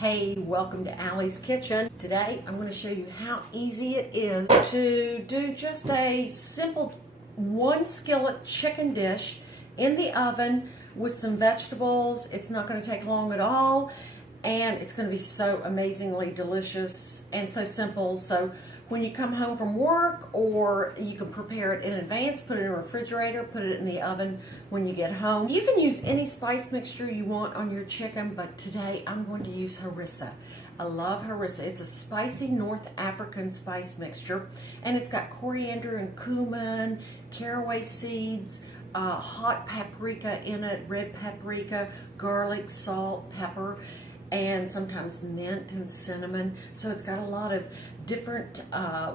Hey, welcome to Allie's Kitchen. Today I'm going to show you how easy it is to do just a simple one skillet chicken dish in the oven with some vegetables. It's not going to take long at all, and it's going to be so amazingly delicious and so simple. So when you come home from work, or you can prepare it in advance, put it in a refrigerator, put it in the oven when you get home. You can use any spice mixture you want on your chicken, but today I'm going to use Harissa. I love Harissa. It's a spicy North African spice mixture, and it's got coriander and cumin, caraway seeds, hot paprika in it, red paprika, garlic, salt, pepper, and sometimes mint and cinnamon. So it's got a lot of different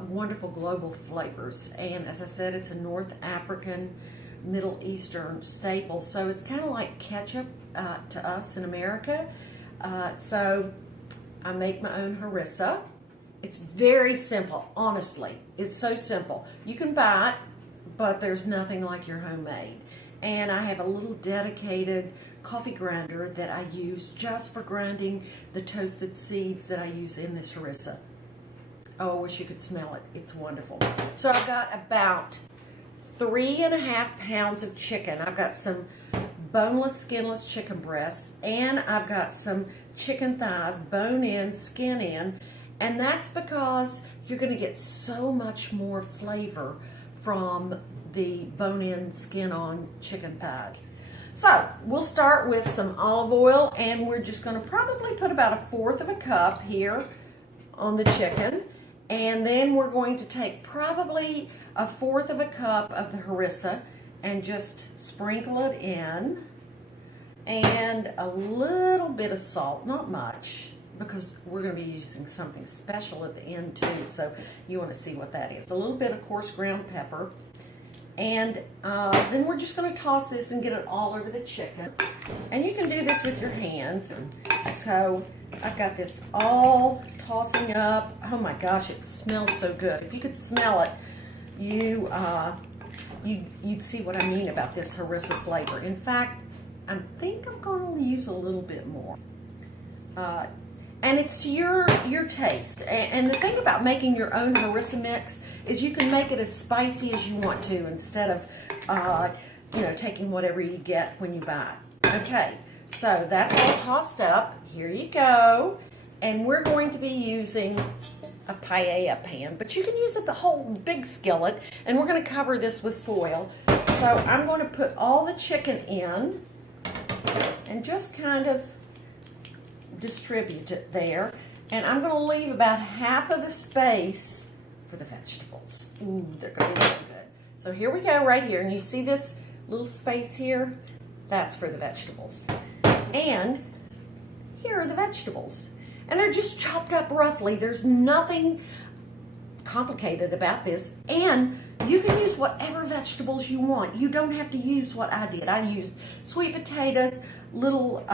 wonderful global flavors. And as I said, it's a North African, Middle Eastern staple. So it's kind of like ketchup to us in America. So I make my own Harissa. It's very simple, honestly. It's so simple. You can buy it, but there's nothing like your homemade. And I have a little dedicated coffee grinder that I use just for grinding the toasted seeds that I use in this Harissa. Oh, I wish you could smell it. It's wonderful. So I've got about 3.5 pounds of chicken. I've got some boneless, skinless chicken breasts, and I've got some chicken thighs, bone in, skin in, and that's because you're going to get so much more flavor from the bone-in, skin-on chicken thighs. So we'll start with some olive oil, and we're just going to probably put about 1/4 of a cup here on the chicken, and then we're going to take probably 1/4 of a cup of the Harissa and just sprinkle it in, and a little bit of salt, not much, because we're going to be using something special at the end too, so you want to see what that is. A little bit of coarse ground pepper. And then we're just going to toss this and get it all over the chicken. And you can do this with your hands. So I've got this all tossing up. Oh my gosh, it smells so good. If you could smell it, you'd see what I mean about this Harissa flavor. In fact, I think I'm going to use a little bit more. And it's to your taste. And the thing about making your own Harissa mix is you can make it as spicy as you want to, instead of taking whatever you get when you buy it. Okay, so that's all tossed up. Here you go. And we're going to be using a paella pan, but you can use the whole big skillet, and we're going to cover this with foil. So I'm going to put all the chicken in and just kind of distribute it there, and I'm going to leave about half of the space for the vegetables. Ooh, they're going to be so good. So here we go, right here, and you see this little space here? That's for the vegetables. And here are the vegetables, and they're just chopped up roughly. There's nothing complicated about this, and you can use whatever vegetables you want. You don't have to use what I did. I used sweet potatoes, little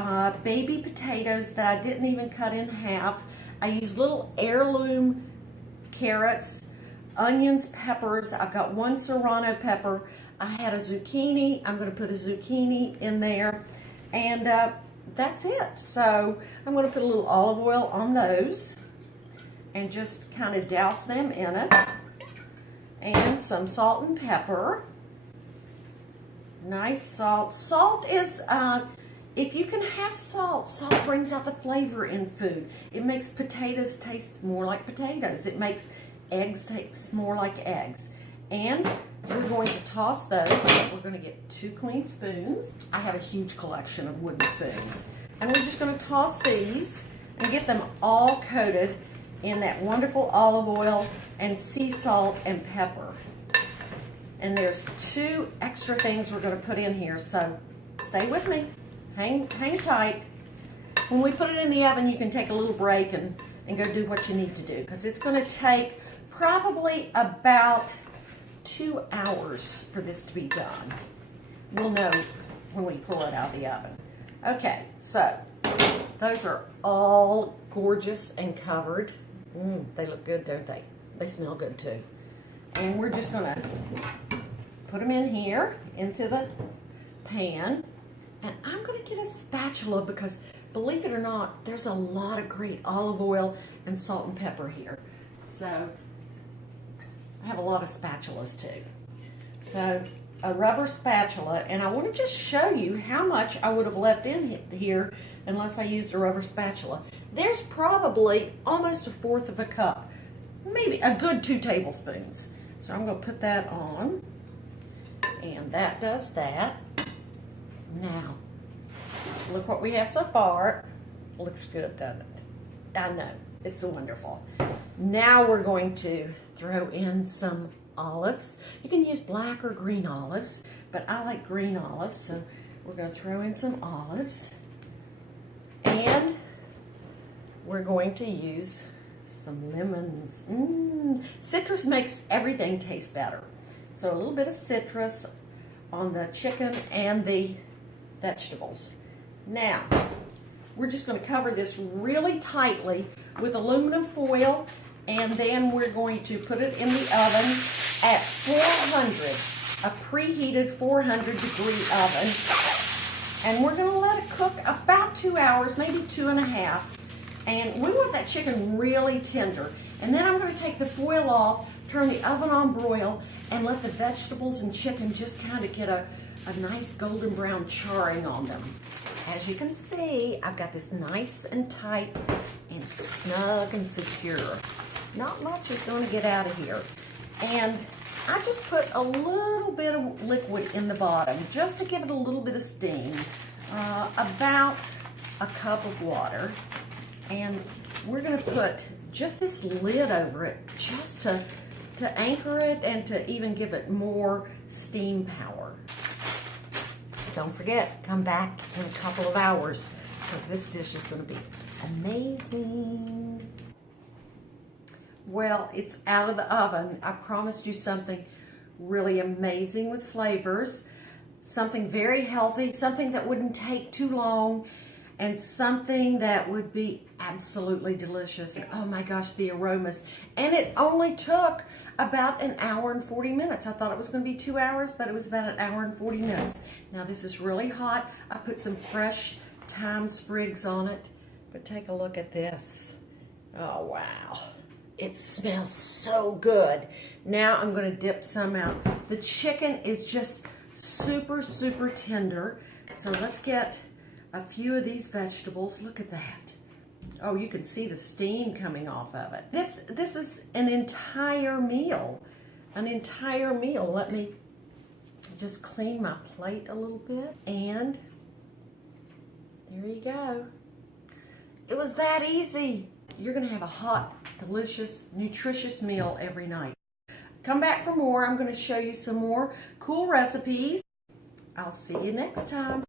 baby potatoes that I didn't even cut in half. I used little heirloom carrots, onions, peppers. I've got one serrano pepper. I had a zucchini. I'm going to put a zucchini in there, and that's it. So I'm going to put a little olive oil on those and just kind of douse them in it, and some salt and pepper. Nice salt. Salt is if you can have salt, salt brings out the flavor in food. It makes potatoes taste more like potatoes. It makes eggs taste more like eggs. And we're going to toss those. We're going to get 2 clean spoons. I have a huge collection of wooden spoons. And we're just going to toss these and get them all coated in that wonderful olive oil and sea salt and pepper. And there's 2 extra things we're going to put in here, so stay with me. Hang tight. When we put it in the oven, you can take a little break and go do what you need to do, because it's going to take probably about 2 hours for this to be done. We'll know when we pull it out of the oven. Okay, so those are all gorgeous and covered. They look good, don't they? They smell good too. And we're just going to put them in here into the pan. And I'm going to get a spatula because believe it or not, there's a lot of great olive oil and salt and pepper here. So I have a lot of spatulas too. So a rubber spatula, and I want to just show you how much I would have left in here unless I used a rubber spatula. There's probably almost a fourth of a cup, maybe a good 2 tablespoons. So I'm going to put that on, and that does that. Now, look what we have so far. Looks good, doesn't it? I know, it's wonderful. Now we're going to throw in some olives. You can use black or green olives, but I like green olives, so we're going to throw in some olives. And we're going to use some lemons. Citrus makes everything taste better. So a little bit of citrus on the chicken and the vegetables. Now, we're just going to cover this really tightly with aluminum foil, and then we're going to put it in the oven at 400, a preheated 400-degree oven. And we're going to let it cook about 2 hours, maybe 2.5. And we want that chicken really tender. And then I'm going to take the foil off, turn the oven on broil, and let the vegetables and chicken just kind of get a nice golden brown charring on them. As you can see, I've got this nice and tight and snug and secure. Not much is going to get out of here. And I just put a little bit of liquid in the bottom just to give it a little bit of steam, about a cup of water. And we're going to put just this lid over it just to anchor it and to even give it more steam power. Don't forget, come back in a couple of hours because this dish is going to be amazing. Well, it's out of the oven. I promised you something really amazing with flavors, something very healthy, something that wouldn't take too long, and something that would be absolutely delicious. Oh my gosh, the aromas. And it only took about 1 hour and 40 minutes. I thought it was going to be 2 hours, but it was about 1 hour and 40 minutes. Now this is really hot. I put some fresh thyme sprigs on it, but take a look at this. Oh wow. It smells so good. Now I'm going to dip some out. The chicken is just super, super tender. So let's get a few of these vegetables. Look at that. Oh, you can see the steam coming off of it. This is an entire meal. An entire meal. Let me just clean my plate a little bit. And there you go. It was that easy. You're going to have a hot, delicious, nutritious meal every night. Come back for more. I'm going to show you some more cool recipes. I'll see you next time.